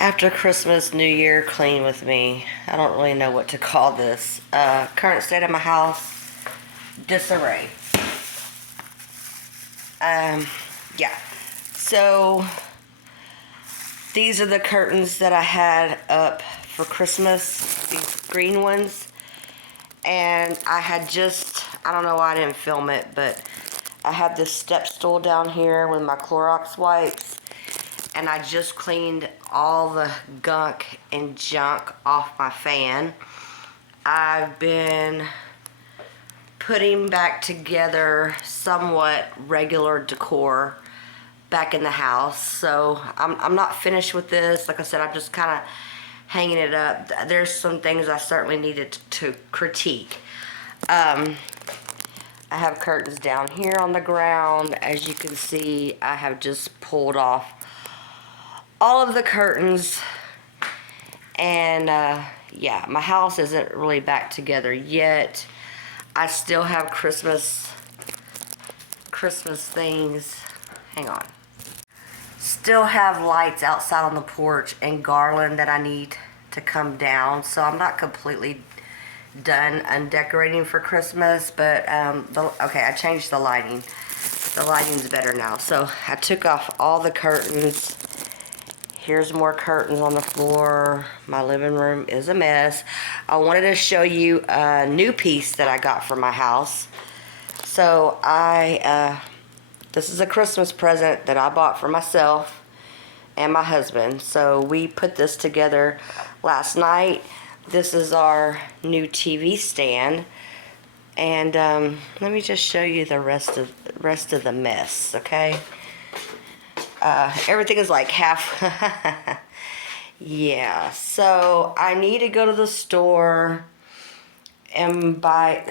After Christmas, New Year, clean with me. I don't really know what to call this. Current state of my house, disarray. Yeah. So, these are the curtains that I had up for Christmas. These green ones. And I had I don't know why I didn't film it, but I had this step stool down here with my Clorox wipes. And I just cleaned all the gunk and junk off my fan. I've been putting back together somewhat regular decor back in the house. So I'm not finished with this. Like I said, I'm just kind of hanging it up. There's some things I certainly needed to critique. I have curtains down here on the ground. As you can see, I have just pulled off all of the curtains, and yeah, my house isn't really back together yet. I still have Christmas things. Hang on. Still have lights outside on the porch and garland that I need to come down, so I'm not completely done undecorating for Christmas, but okay, I changed the lighting. The lighting's better now. So I took off all the curtains. Here's more curtains on the floor. My living room is a mess. I wanted to show you a new piece that I got for my house. So this is a Christmas present that I bought for myself and my husband. So we put this together last night. This is our new TV stand. And let me just show you the rest of the mess, okay? Everything is like half. Yeah, so I need to go to the store and buy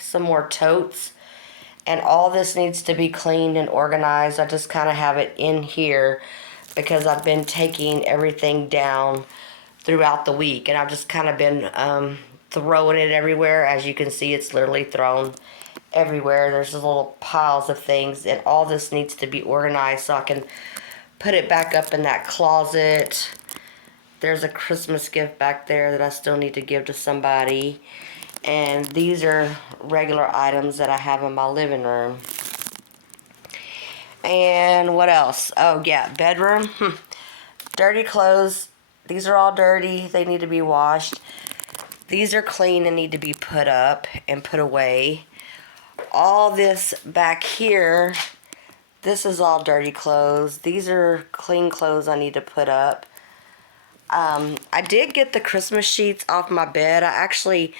some more totes, and all this needs to be cleaned and organized. I just kind of have it in here because I've been taking everything down throughout the week, and I've just kind of been throwing it everywhere. As you can see, it's literally thrown everywhere. There's just little piles of things, and all this needs to be organized so I can put it back up in that closet. There's a Christmas gift back there that I still need to give to somebody, and these are regular items that I have in my living room. And what else? Oh yeah, bedroom. Dirty clothes. These are all dirty. They need to be washed. These are clean and need to be put up and put away. All this back here, this is all dirty clothes. These are clean clothes I need to put up. I did get the Christmas sheets off my bed. I actually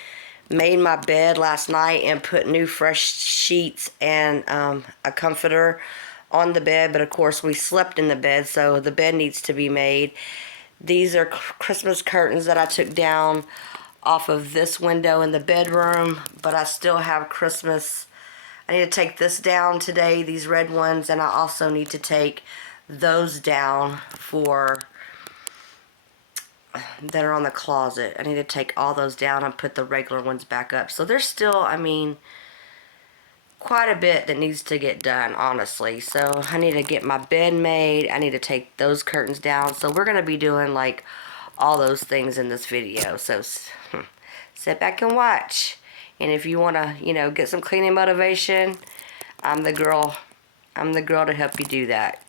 made my bed last night and put new fresh sheets and a comforter on the bed, but of course we slept in the bed, so the bed needs to be made. These are Christmas curtains that I took down off of this window in the bedroom, but I still have Christmas. I need to take this down today, these red ones, and I also need to take those down that are on the closet. I need to take all those down and put the regular ones back up. So there's still, I mean, quite a bit that needs to get done, honestly. So I need to get my bed made. I need to take those curtains down. So we're going to be doing like all those things in this video. So sit back and watch. And if you want to, get some cleaning motivation, I'm the girl to help you do that.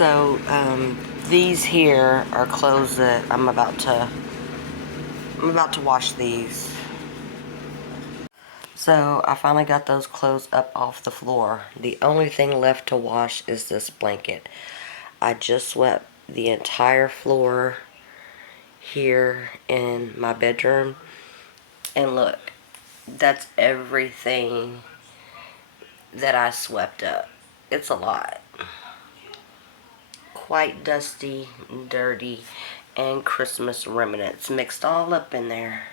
So, these here are clothes that I'm about to wash these. So, I finally got those clothes up off the floor. The only thing left to wash is this blanket. I just swept the entire floor here in my bedroom. And look, that's everything that I swept up. It's a lot. Quite dusty, dirty, and Christmas remnants mixed all up in there.